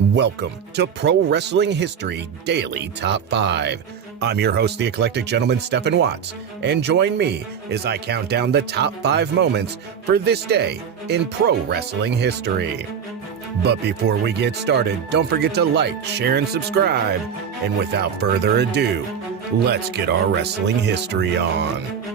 Welcome to Pro Wrestling History Daily Top 5. I'm your host, the eclectic gentleman, Stephen Watts, and join me as I count down the top 5 moments for this day in pro wrestling history. But before we get started, don't forget to like, share, and subscribe. And without further ado, let's get our wrestling history on.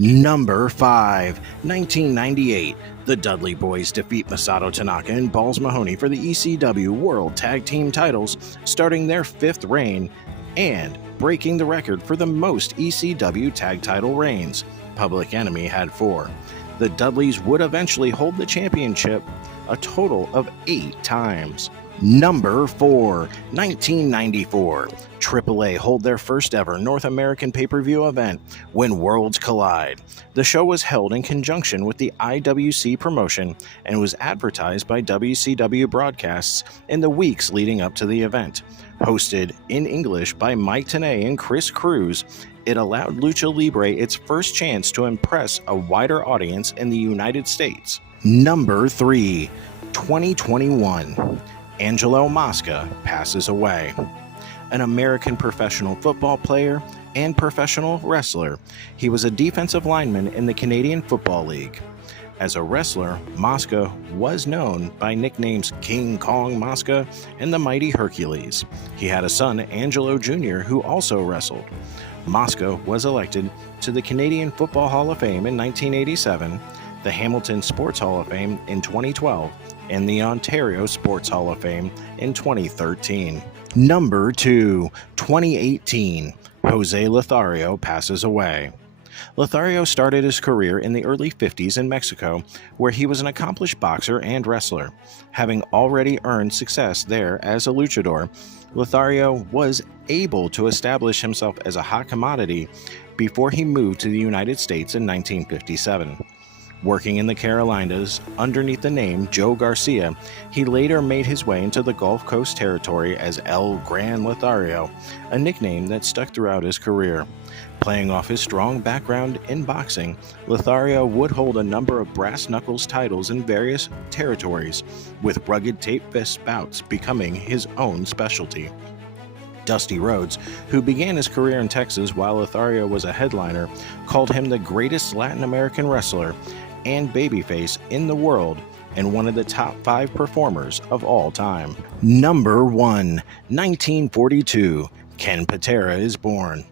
Number 5, 1998. The Dudley Boys defeat Masato Tanaka and Balls Mahoney for the ECW World Tag Team titles, starting their 5th reign and breaking the record for the most ECW tag title reigns. Public Enemy had 4. The Dudleys would eventually hold the championship a total of 8 times. Number 4, 1994. AAA hold their first ever North American pay-per-view event, When Worlds Collide. The show was held in conjunction with the IWC promotion and was advertised by WCW broadcasts in the weeks leading up to the event. Hosted in English by Mike Tenay and Chris Cruz, it allowed Lucha Libre its first chance to impress a wider audience in the United States. Number 3, 2021. Angelo Mosca passes away. An American professional football player and professional wrestler, he was a defensive lineman in the Canadian Football League. As a wrestler, Mosca was known by nicknames King Kong Mosca and the Mighty Hercules. He had a son, Angelo Jr., who also wrestled. Mosca was elected to the Canadian Football Hall of Fame in 1987, the Hamilton Sports Hall of Fame in 2012, and the Ontario Sports Hall of Fame in 2013. Number 2, 2018. Jose Lothario passes away. Lothario started his career in the early 50s in Mexico, where he was an accomplished boxer and wrestler. Having already earned success there as a luchador, Lothario was able to establish himself as a hot commodity before he moved to the United States in 1957. Working in the Carolinas underneath the name Joe Garcia, he later made his way into the Gulf Coast territory as El Gran Lothario, a nickname that stuck throughout his career. Playing off his strong background in boxing, Lothario would hold a number of brass knuckles titles in various territories, with rugged tape fist bouts becoming his own specialty. Dusty Rhodes, who began his career in Texas while Lothario was a headliner, called him the greatest Latin American wrestler and babyface in the world and one of the top 5 performers of all time. Number 1, 1942. Ken Patera is born.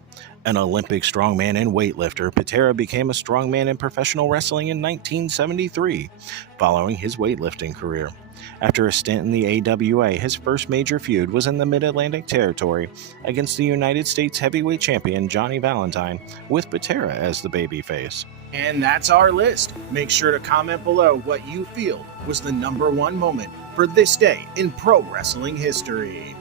An Olympic strongman and weightlifter, Patera became a strongman in professional wrestling in 1973, following his weightlifting career. After a stint in the AWA, his first major feud was in the Mid-Atlantic Territory against the United States heavyweight champion Johnny Valentine, with Patera as the babyface. And that's our list. Make sure to comment below what you feel was the number 1 moment for this day in pro wrestling history.